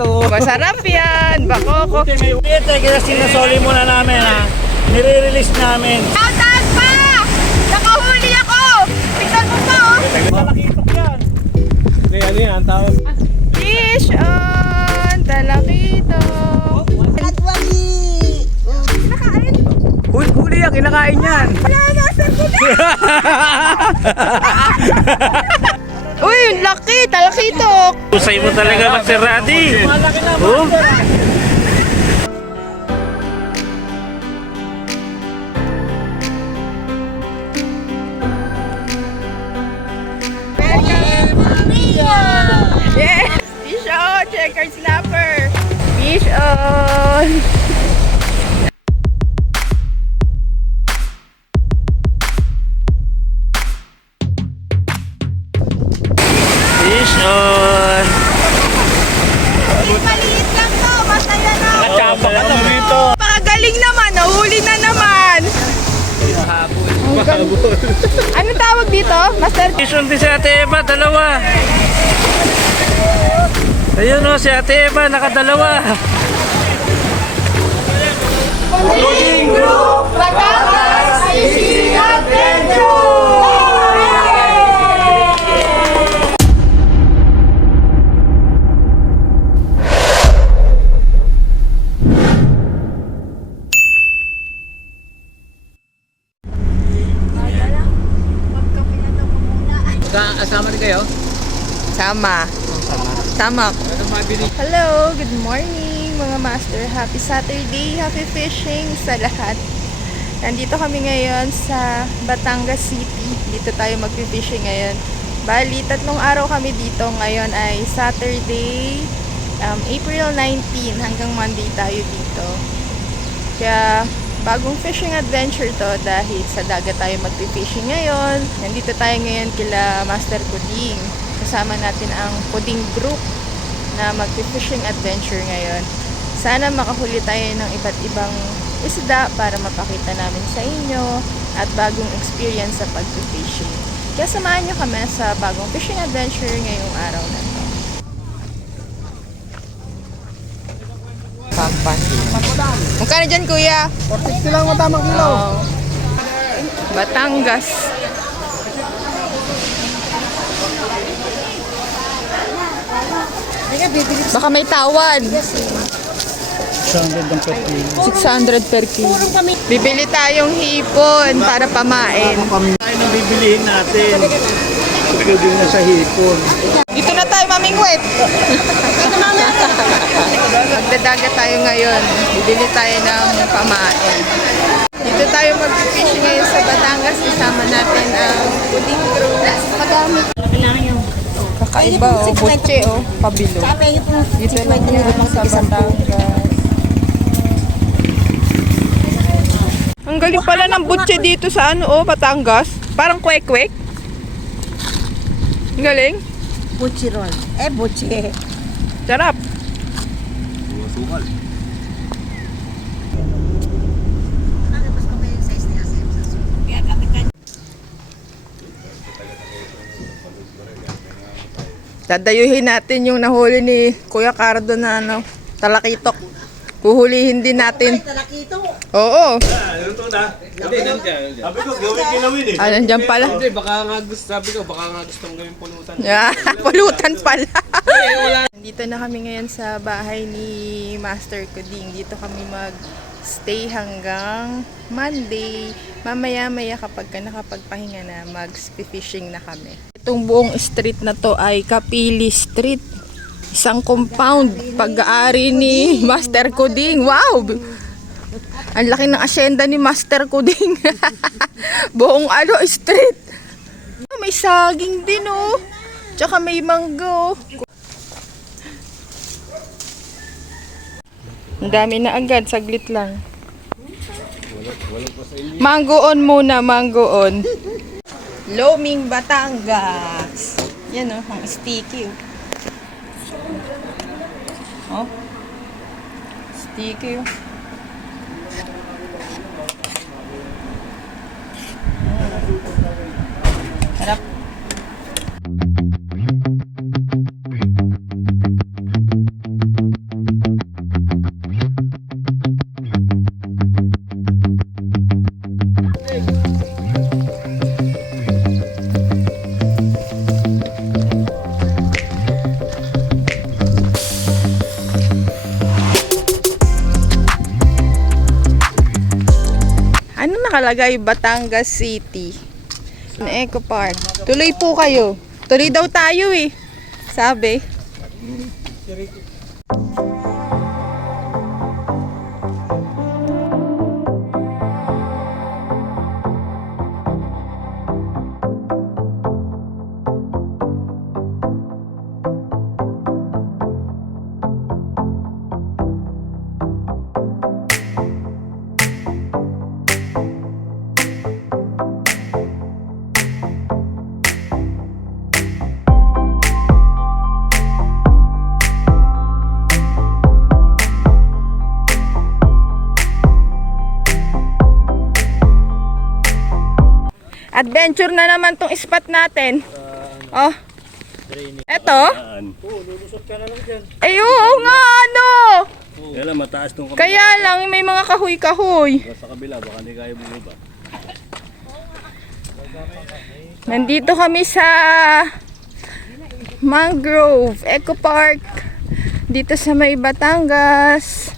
ito. Masarap yan. Bakoko. Ito, kaya sinasoli muna namin ha. Nire-release namin. Taas pa! Nakahuli ako! Tignan mo pa oh! Malakitok yan. Hindi, ano yan? Tawag. Fish on! Talakito! Huli yan, kinakain yan. Uy, yung laki! Talakito! Usay mo talaga, Master Radi. Oh? Yeah! Fish on! Checkered snapper! Fish on! Fish on. Maliit lang to! Masaya na! Chapa ka na dito. Pakagaling naman! Nahuli na naman! Ano tawag dito? Master? Fish on din si Ate Eva, dalawa. Ayun o, si Ate Eva, nakadalawa. Puting Group Batangas Fishing Adventure! Kasama rin kayo? Sama. Sama. Hello, good morning mga master. Happy Saturday, happy fishing sa lahat. Nandito kami ngayon sa Batangas City. Dito tayo mag-fishing ngayon. Bali, 3 araw kami dito. Ngayon ay Saturday, April 19 hanggang Monday tayo dito. Kaya bagong fishing adventure to dahil sa dagat tayo mag-fishing ngayon. Nandito tayo ngayon kila Master Puding. Kasama natin ang Puding Group na mag-fishing adventure ngayon. Sana makahuli tayo ng iba't ibang isda para mapakita namin sa inyo at bagong experience sa pag-fishing. Kaya samahan nyo kami sa bagong fishing adventure ngayong araw na to. Pampan. Magkano dyan, kuya? 460 lang matamang kilo. Oh. Batangas. Baka may tawad. 600 per kilo. Bibili tayong hipon para pamain. Tayo nang bibilihin natin. Pwede na sa hipon. Dito na tayo, mamingwit. Magdadagat tayo ngayon. Bibili tayo ng pamain. Dito tayo mag-fishing ngayon sa Batangas. Kasama natin ang Puding Group. Magamit. Kakaiba oh, butche oh, pabilo. Dito lang yan sa Batangas. Ang galing pala ng butche dito sa ano oh, Batangas. Parang kwek-kwek. Ang galing. Butchi roll. Butchi. Sarap. Dadayuhin natin yung nahuli ni Kuya Cardo na ano, talakitok. Huhulihin din natin. Oo. Luto na. Sabi ko, gawin kilawin eh. Ah, nandiyan pala. Hindi, baka nga gusto, sabi ko, baka nga gustong gawin pulutan. Yeah, pulutan pala. Dito na kami ngayon sa bahay ni Master Kuding. Dito kami mag-stay hanggang Monday. Mamaya-maya kapag ka nakapagpahinga na, mag-fishing na kami. Itong buong street na to ay Kapili Street. Isang compound. Pag-aari ni Master Kuding. Wow! Ang laki ng asyenda ni Master Kuding. Buong street. May saging din oh. Tsaka may manggo. Ang dami na agad, saglit lang. Mangoon muna, mangoon. Loming Batangas. Yan oh, ang sticky oh. Oh. Sticky oh. Harap. Ano nakalagay? Batangas City. Eco Park. Tuloy po kayo. Tuloy daw tayo eh. Sabi. Adventure na naman tong spot natin. Oh. Eto. Lulusot ka na lang dyan. Ay, oo nga, ano. Kaya lang, mataas tong Kaya lang, may mga kahoy-kahoy. sa kabila, baka hindi kaya bumaba. Nandito kami sa Mangrove Eco Park. Dito sa may Batangas.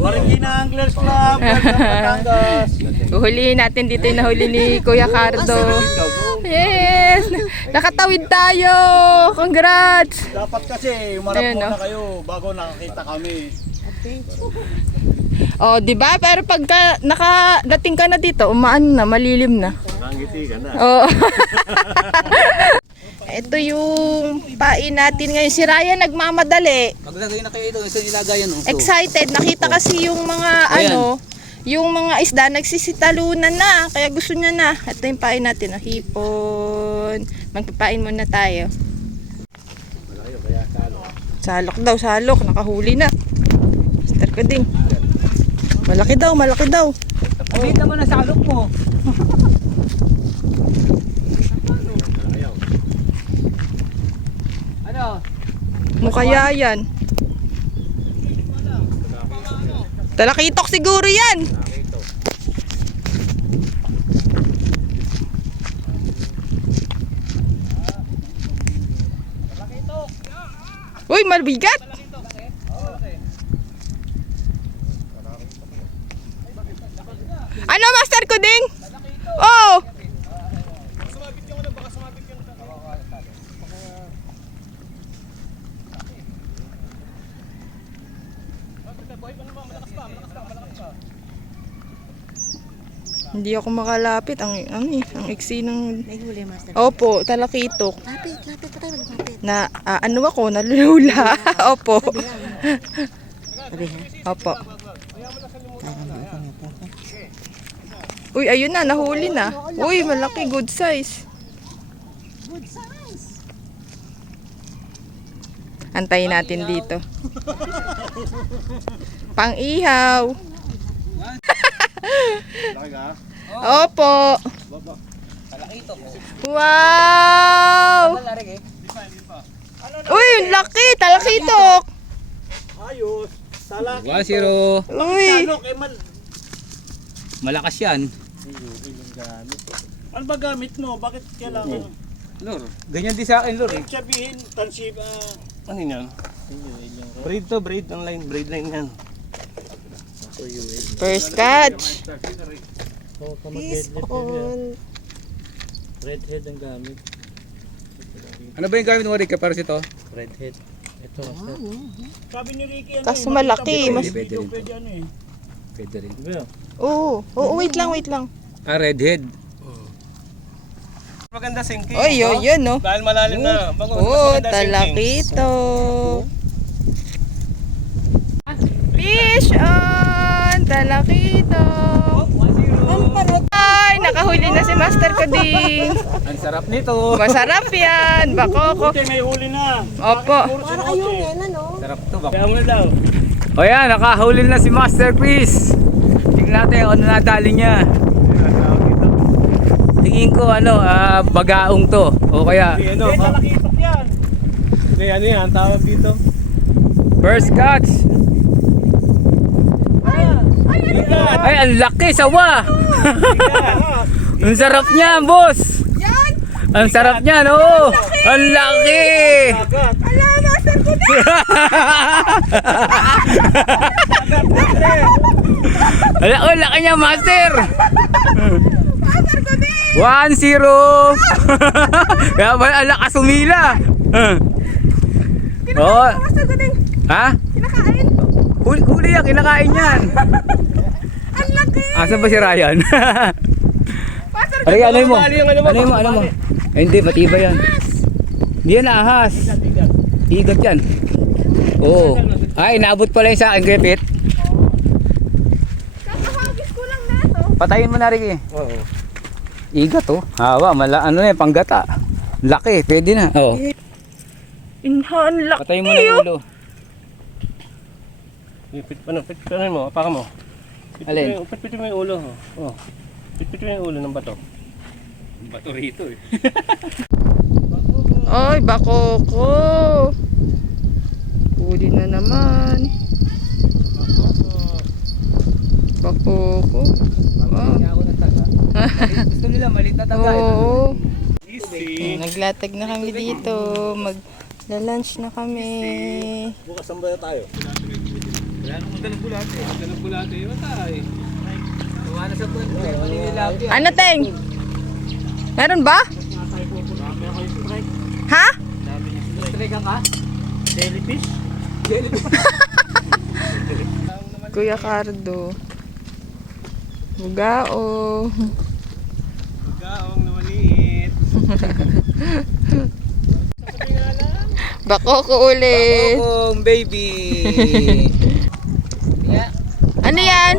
Marikina Anglers Club, Batangas. Uhulihin natin dito yung nahuli ni Kuya Cardo. Yes! Nakatawid tayo! Congrats! Dapat kasi, umarap Ayan, muna oh. kayo bago nakakita kami. Oh, 'di ba? Pero pagka nakadating ka na dito, umaan na, malilim na. Nakangiti ka na. Oo. Ito yung pain natin ngayon. Si Ryan nagmamadali. Maglagay na kayo ito, isa nilagayan. Excited. Nakita kasi yung mga yung mga isda nagsisitalunan na. Kaya gusto niya na. Ito yung pain natin. Hipon. Magpapain muna tayo. Salok daw, salok. Nakahuli na. Mister Kading. Malaki daw, malaki daw. Kumita mo na sa alok mo. Ano? Mukaya yan. Talakitok siguro yan. Uy, mabigat. Ano, Master Kuding? Oh. Hindi ako makalapit. Ang iksi ng... May huli, Master. Opo, talakitok. Lapit pa tayo, lapit. Na, ano ako, nalulula. Opo. Sabi ha? Opo. Parang hindi ko nito. Uy, ayun na, nahuli na. Uy, malaki, good size. Good size. Antayin natin dito. Pang-ihaw. Opo. Wow! Uy, yung laki, talakitok. Ayos. Talaki. 1-0. Uy. Malakas yan. Ano ba gamit mo? Bakit kailangan? Lor, ganyan din sa akin, Lor. Eh. Sabihin, tansib, ano yan? Braid to, braid online, braid line yan. First catch. Fish on. Red head ang gamit. Ano ba yung gamit mo, Rick? Para ito? Red head. Ito. Sabi ni Ricky, ano Kaso malaki. Mas... Pwede rin to. Pwede ano eh. Pwede rin. Oo. Oo, wait lang, wait lang. Ah, redhead. Maganda sinking. Oy, yun, no? Dahil malalim na. Oh, talakitok. Fish on! Talakitok. Ay, nakahuli na si Master Koding. Ang sarap nito. Masarap yan. Bakoko. Buti may huli na. Opo. Para kayong yan, ano? Sarap to. Kaya mo daw. O yan, nakahuli na si Master Chris. Tingnan natin kung ano nadali niya. Tingin ko bagaong to. O kaya Hindi, talakitok yan. Hindi, ano yan, tawag dito. first catch. Ay, ang laki, sawa. Ang sarap niya, boss. Ang sarap niya, no? Ang laki. Agad. Ala, Master Koding. Laki niya, master. Master ko din! 1-0. Kaya ba ang lakas umila? Oo. Master ko din! Ha? Kinakain! Huli yan, kinakain yan. Ang laki! Asan ba si Ryan? Master ko Aray, ano mo? Ano mo? Ano mo? Ay, hindi, matibay yan. Hindi yan ahas. Igat yan. Oo. Ay, naabot pala yung sa akin, Gripit. kakahagis ko lang na to. Patayin mo na, Ricky. Oo. Igat, oh. Hawa, ano na yan, panggata. Laki, pwede na. Oo. Inhan, laki! Patayin mo na yung ulo. Pitpitin mo, apaka mo. Alin? Pitpitin mo yung ulo. Oh. Pitpitin mo yung ulo ng bato. Bato rito eh. Ay, bakoko! Huli na naman. Bakoko. Wow. Gusto nila, malit na taga. Oo. Easy. Naglatag na kami dito. Mag-lunch na kami. Bukas ang bayo tayo. Wala namang dalang bulate. Dalang bulate yun tayo. Tuwana sa puwan, maninilapya. Ano, Teng? Meron ba? Ha? Strike ka? Jellyfish? Kuya Cardo. Bugao. Gaong na maliit. Bakoko ulit. Bakong baby. Ano yan?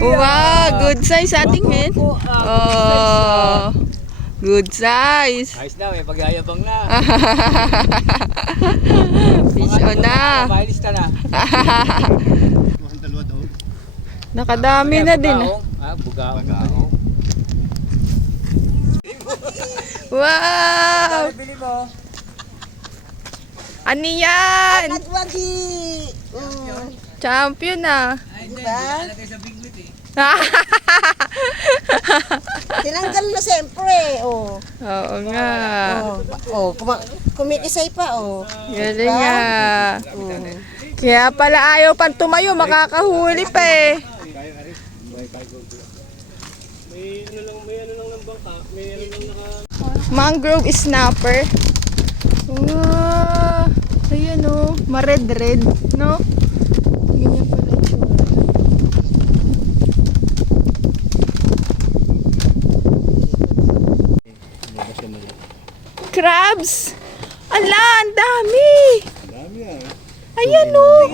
Wow, good size sa ating men. Oh, good size. Ayos na, may pagyayabang na. Fish on na. Mailista na. Nakadami na din. Bugaong. Wow! Bili mo. Ano yan? Nagwagi! Champion na. Diba? Lagay sa bingwit eh. Tinanggal na siyempre, oh. Oo nga. Kumitisay pa, oh. Galing nga. Kaya pala ayaw pang tumayo, makakahuli pa eh. May ano lang ng bangka. May ano lang naka... Mangrove snapper. Wow. Ayan o. Ma-red-red. No? Ganyan pala tsura. Crabs! Ala, ang dami! Ayan o.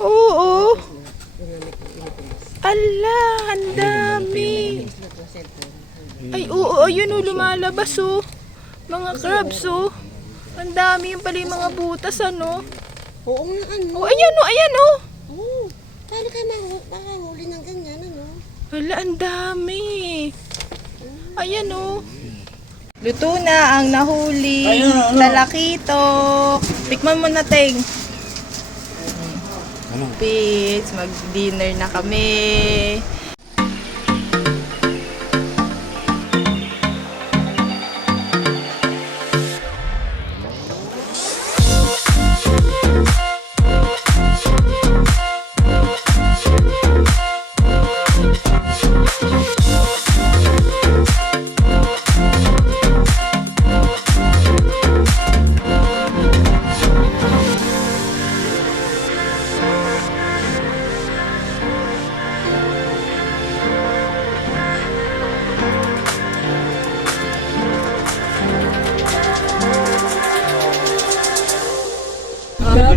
Oo. Ala, ang dami. Ay, oo, ayun o, lumalabas o. Mga crabs o. Ang dami yung pala yung mga butas, ano. Oo nga, ano. Oh, ayan o, ayan o. Oo. Paano ka makahuli ng ganyan, ano? Wala, ang dami. Ayan o. Luto na ang nahuli. Talakitok. Tikman mo na, Teng. Pits, mag-dinner na kami.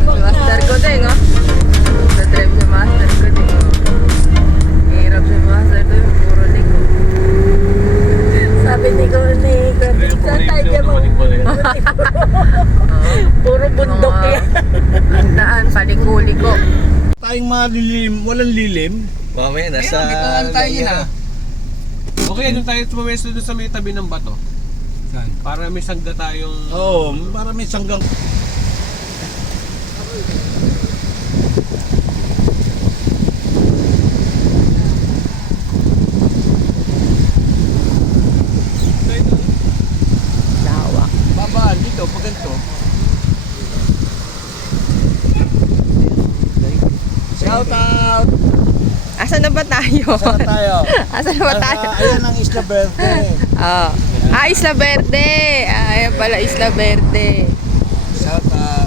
Master ko din, oh. Sa-drive sa master ko din, oh. Hirap sa master ko yung puro liko. Sabi ni Grabe, saan tayo mo? Puro bundok yan. Ang daan, paliko-liko. Tayong malilim, walang lilim. Mamaya nasa... Okay, doon tayo tumawesto doon sa may tabi ng bato. Saan? Para may sangga tayong... Oo, para may sanggang... Lawak. Babaan dito, pag ganito. Shout out! ba tayo? Saan na tayo? Asan na ba tayo? Ayan ang Isla Verde. Oh. Isla Verde. Ayan pala, Isla Verde. Shout out.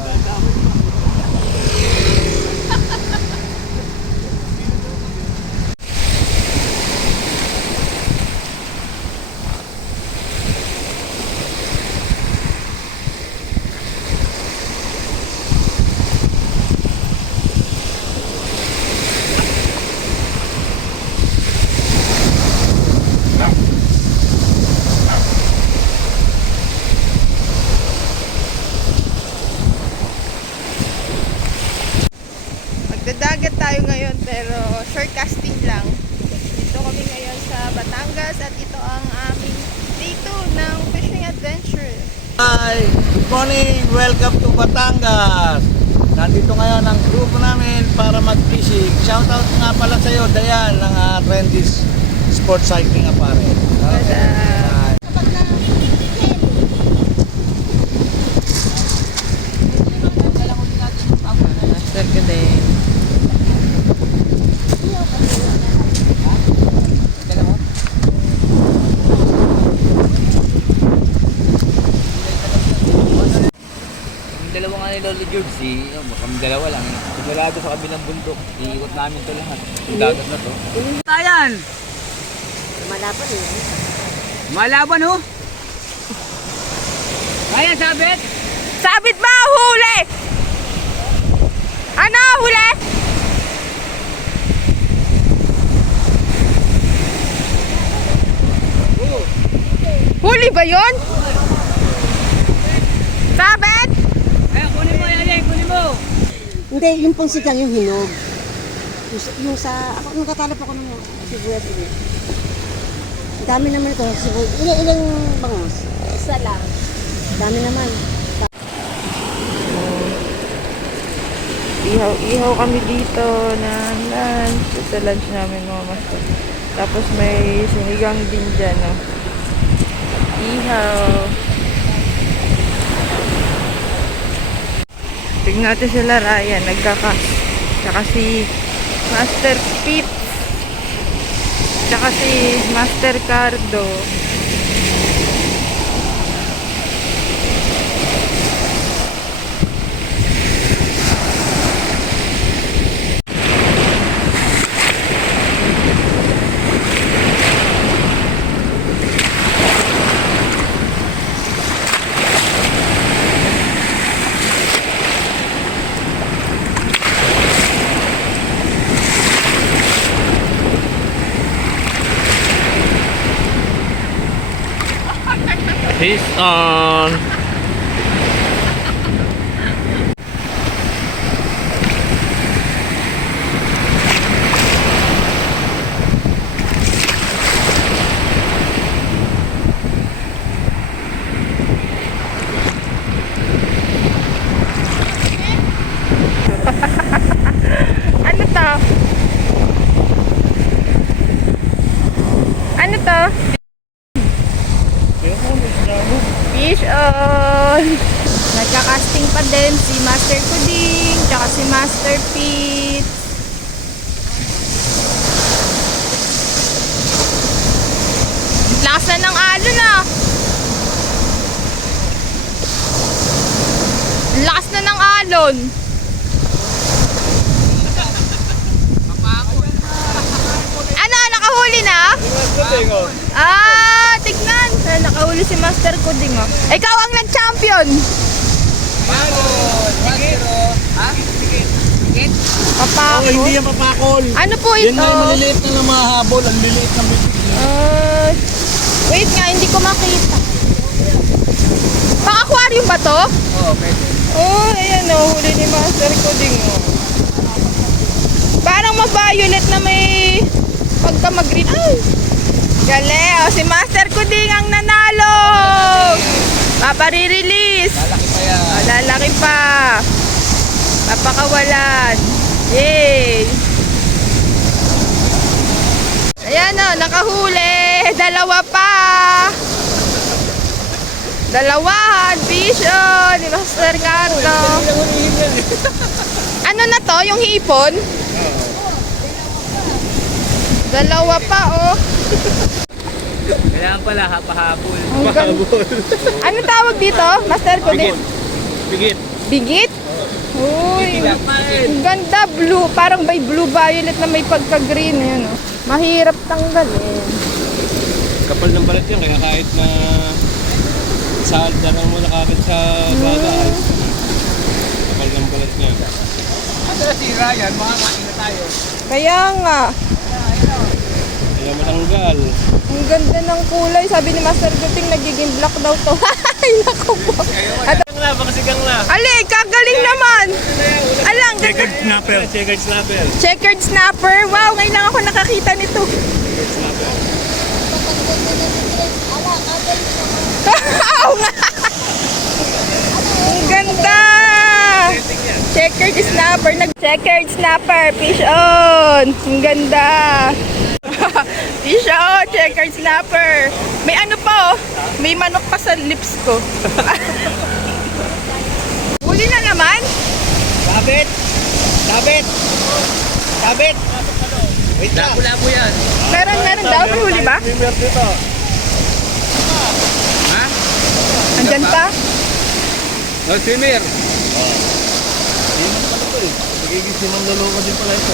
Magdadagat tayo ngayon pero short casting lang. Dito kami ngayon sa Batangas at ito ang aming day 2 ng fishing adventure. Hi! Good morning! Welcome to Batangas! Nandito ngayon ang grupo namin para mag-fishing. Shout out nga pala sa iyo, Dayan, ng Trendy's Sport Cycling Apparel. Okay. Master ko din. Yung dalawa nga ni Lolo George, kami dalawa lang. Sigurado sa kabilang bundok. Iikot namin to lahat. Yung dagat na to. Tayan! Malaban eh. Malaban oh! Kaya sabit! Sabit ba? Huli! Ano? Huli? Huli ba yun? Sabit? Kaya kunin mo yan, kunin mo! Hindi, yung pong sigang yung hinog. Yung sa, ako nakatalap ako ng sibuyas ini. Ang dami naman ito, sibuyas. Ilang bangos? Isa lang. Dami naman. Ihaw kami dito na lunch. Sa lunch namin mga master. Tapos may sinigang din dyan. No? Ihaw. Tignan natin sila Ryan. Nagkakas. Tsaka si Master Pete. Tsaka si Master Cardo. Peace on! Ano to? Ano to? Fish on! Nagka-casting pa din si Master Kuding, tsaka si Master Pete. Lakas na ng alon ah! Lakas na ng alon! Ano? Nakahuli na? Ah, tignan. Nakahuli si Master Kuding oh. Ikaw ang nag-champion. Papakol. Oh, hindi yan papakol. Ano po Yan ito? na yung maliliit na mga habol. Ang liliit ng bibig. Wait nga, hindi ko makita. Pang-aquarium ba to? Oo, pwede. Oh, ayan oh. Huli ni Master Kuding oh. Parang ma-violet na may pagka mag-green. Ay! Gale, oh, si Master Kuding ang nanalo! Papare-release! Lalaki pa yan. Oh, lalaki pa! Papakawalan! Yay! Ayan oh, nakahuli! Dalawa pa! Dalawahan! Fish on! Ni Master Cardo! Ano na to? Yung hipon? Dalawa pa, oh. Kailangan pala pahabol. Ang ganda. Ano tawag dito? Master ko din. Bigit. Bigit? Uy, ang ganda, blue. Parang may blue-violet na may pagka-green. Ayan, oh. Mahirap tanggalin. Kapal ng balat yan, kaya kahit na darang mo na kagad sa baga, kapal ng balat niya. Kaya nga. Kaya matanggal. Ang ganda ng kulay. Sabi ni Master Guting, nagiging black daw to. Ay, naku po. At, Makasigang na. ali, kagaling naman. Alang, Checkered snapper. Checkered snapper. checkered snapper. Wow, ngayon lang ako nakakita nito. Oo nga. Ang ganda. Checkered snapper. Nag-checkered snapper. Fish on. Ang ganda. Fish on. Checkered snapper. May ano pa, oh. May manok pa sa lips ko. Huli na naman. Sabit! Sabit! Sabit! Wait lang. Labo yan. Meron daw. May huli ba? Swimmer dito. Ha? Andyan pa? No swimmer. Magiging sinangloloko din pala ito.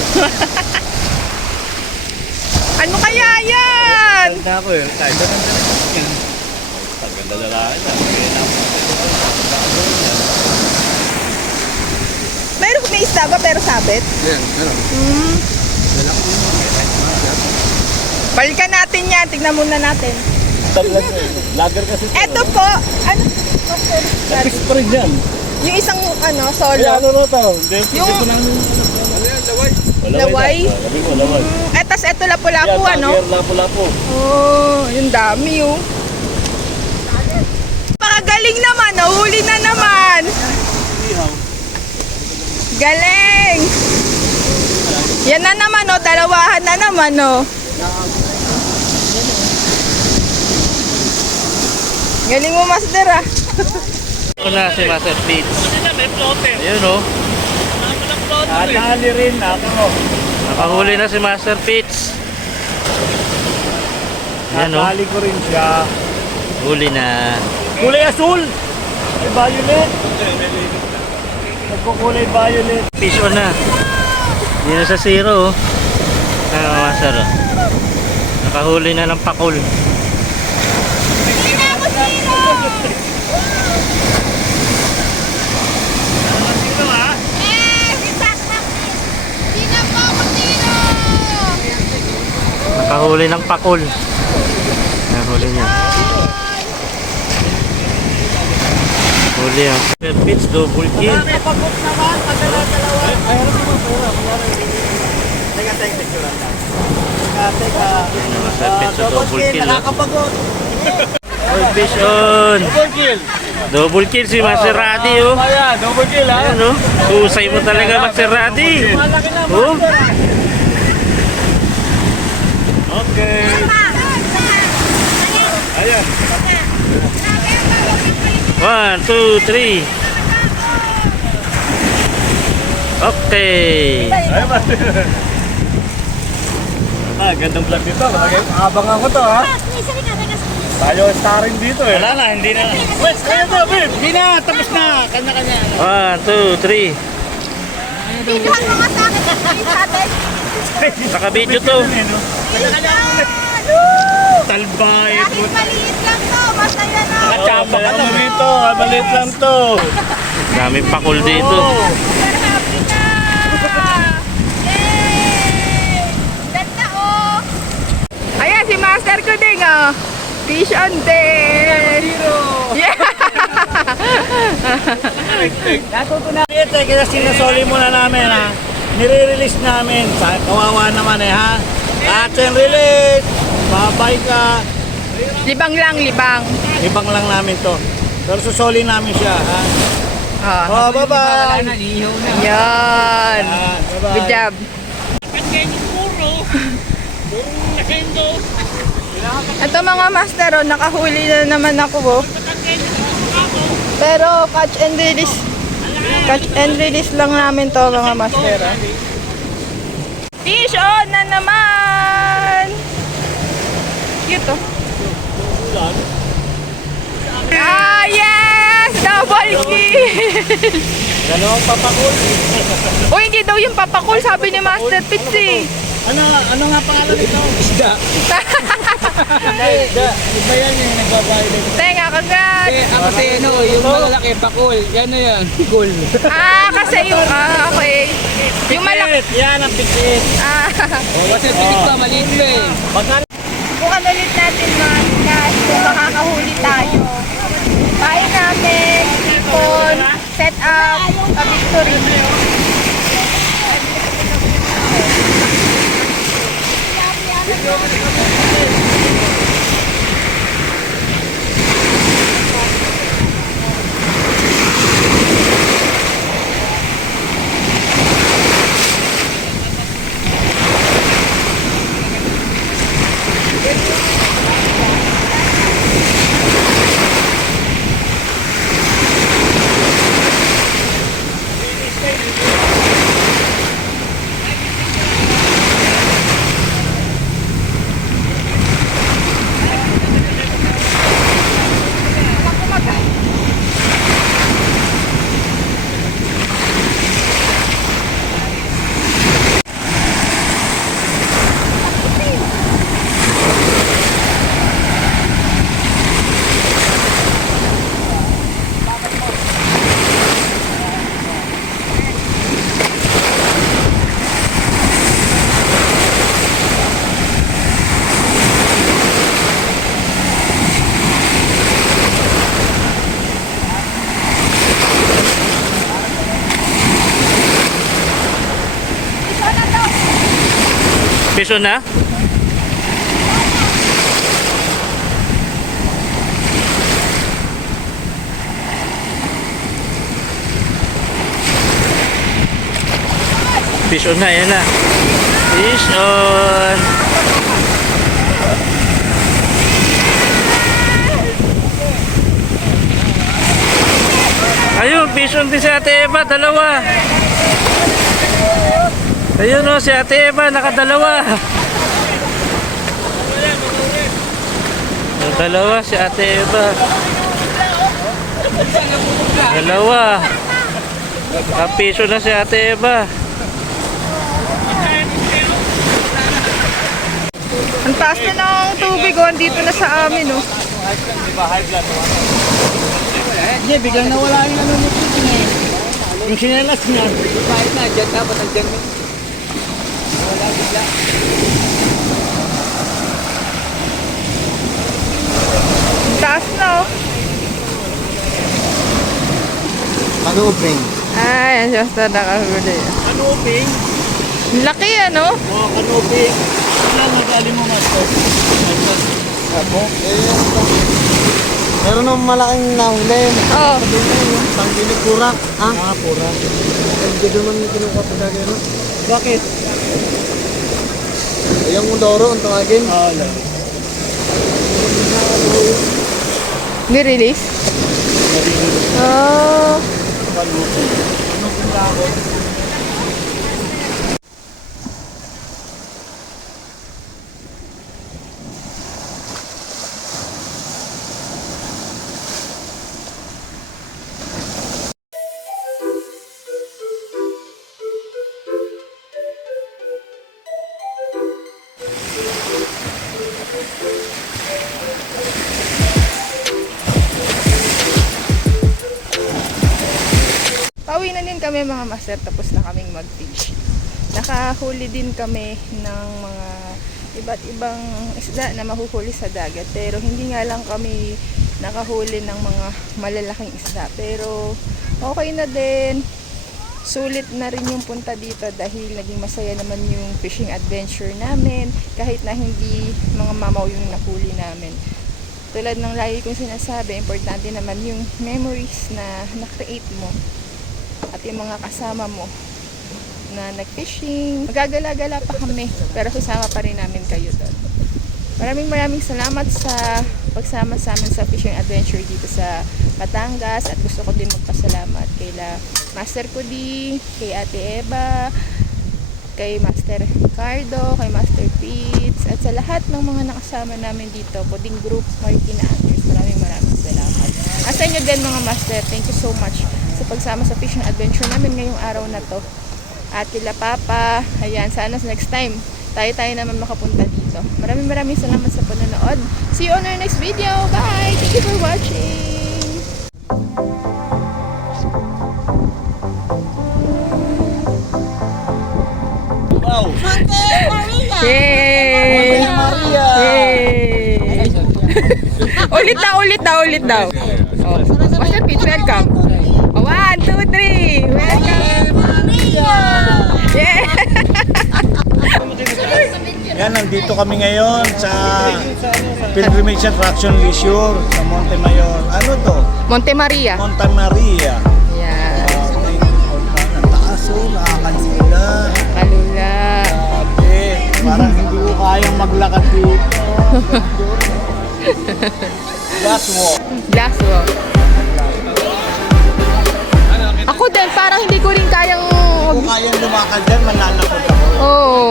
Ano kaya yan? Ganda ako eh. Kahit na ganda lalaki na. Meron may isda ba pero sabit? Yan, meron. Balikan natin yan. Tignan muna natin. Lager kasi ito. Eto po. Ano? Lapis pa rin dyan. Yung isang ano, Kaya solo. ano na ito? Yung laway. Sabi ko, laway. Etas eto lapu-lapu ano? Lager, lapu-lapu. Oh, yung dami oh. Pakagaling naman, nahuli na naman. Galing. Yan na naman oh, dalawahan na naman oh. Galing mo, Master ah. Ito na si Master Fitz. Ayun o. Natali rin ako. Nakahuli na si Master Fitz. Ayan o. Natali ko rin siya. Huli na. Kulay asul! Ay, violet. Nagkukulay violet. Fish on na. Hindi na sa zero o. Ayan o, Master o. Nakahuli na ng pakul. Nakahuli ng pakul. Nakahuli niya. Huli ang Fitz, double kill. Master Fitz, double kill. Oy, fish on. Double kill. Double kill si Maserati oh. Ayan, double kill ha. Ayan oh. Husay mo talaga Maserati. Oh. Okay. Ayan. 1, 2, 3. Okay. Ayan ba? Gandang vlog dito. Abangan ko to ha. Tayo starring dito eh. Wala na, hindi na. Wes, kaya to, babe. Hindi na, tapos na. Kanya-kanya. 1, 2, 3. Videohan mo nga sa akin. Sa atin. Naka-video to. Talbayet mo. Maliit lang to. Masaya na. Nakachapa ka na dito. Maliit lang to. Daming pakul dito. Super happy na. Yay! Ganda oh. Ayan si Master Kuding oh. Fish on day. Yeah. Ito, kaya sinasoli muna namin ha. Nire-release namin. Kawawa naman eh ha. Catch and release. Babay ka. Libang lang, libang. Ibang lang namin to. Pero susoli namin siya ha. Ah. Oh, bye-bye. Yan. Bye-bye. Good job. Ito mga master, oh, nakahuli na naman ako. Oh. Pero catch and release. Catch and release lang namin to mga master. Oh. Fish on na naman! dito. Ah, yes! Double kill! Dalawang papakul. O, hindi daw yung papakul, sabi ni Master Pitts eh. Ano nga pangalan nito? Isda. Isda. Iba yan yung nagbabayad. Tenga, kagat! Kasi ano, yung malalaki, pakul. Yan na yan, cool. Kasi yung, okay. Yung malaki. Yan ang pikit. Kasi pinik pa, maliit pa eh. Bukan ulit natin mga guys kung makakahuli tayo. Bahay namin, ipon, set up, a victory. Piso na? Fish on na, yan na. Fish on. Ayun, fish on din si Ate Eva, dalawa. Ayun o, si Ate Eva, nakadalawa. Dalawa si Ate Eva. Dalawa. Kapiso na si Ate Eva. Ang taas na ng tubig, andito na sa amin, oh. Hindi, biglang nawala yung ano nito eh. Yung sinelas niya. Kahit na, dyan dapat ang dyan. Wala bigla. Ang taas na, oh. Kanuping. Ay, ang just na nakahuli. Kanuping? Ang laki, ano? Oo, kanuping. Ano nagali mo mas to? Ako? Meron nang malaking nahuli. Oo. Pangkinig purak. Ah, purak. Hindi naman kinukuha pa dagi, no? Bakit? Ayang mundoro ang tawagin. Oo, Ni-release? Oh. Pauwi na din kami mga master, tapos na kaming mag-fish. Nakahuli din kami ng mga iba't ibang isda na mahuhuli sa dagat, pero hindi nga lang kami nakahuli ng mga malalaking isda. Pero okay na din, sulit na rin yung punta dito dahil naging masaya naman yung fishing adventure namin kahit na hindi mga mamaw yung nahuli namin. Tulad ng lagi kong sinasabi, importante naman yung memories na na-create mo at yung mga kasama mo na nag-fishing. Magagala-gala pa kami, pero sasama pa rin namin kayo doon. Maraming salamat sa pagsama sa amin sa fishing adventure dito sa Batangas, at gusto ko din magpasalamat kay Master Cody, kay Ate Eva, kay Master Ricardo, kay Master Pitts, at sa lahat ng mga nakasama namin dito, Puding Group, Martina Andres, maraming salamat. At sa inyo din mga Master, thank you so much sa pagsama sa fishing adventure namin ngayong araw na to. At kila Papa, ayan, sana sa next time, tayo naman makapunta dito. Maraming salamat sa panonood. See you on our next video. Bye! Thank you for watching! Wow! Yay! Maria! Yay! ulit daw. Oh. Master Pitts, welcome. 1, 2, 3. Welcome. Yeah! Yan, nandito kami ngayon sa Pilgrimage Attraction Leisure sa Monte Mayor. Ano to? Monte Maria. Monte Maria. Yan. Ang taas oh, nakakalula. Kalula. Grabe, parang hindi ko kayang maglakad dito. Glass walk. Glass walk. Ako din, parang hindi ko rin kayang... Kung kayang lumakad dyan, mananakot ako. Oo.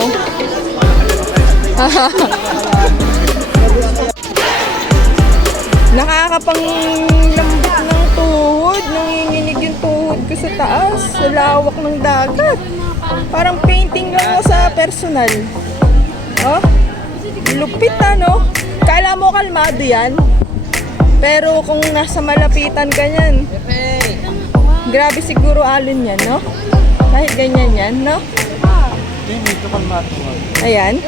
Nakakapanglambot ng tuhod. Nanginginig yung tuhod ko sa taas. Sa lawak ng dagat. Parang painting lang mo sa personal. Oh? Lupit ano? Kala mo kalmado yan. Pero kung nasa malapitan ka yan, grabe siguro alon yan, no? Kahit ganyan yan, no? Dito kalmado. Ayan.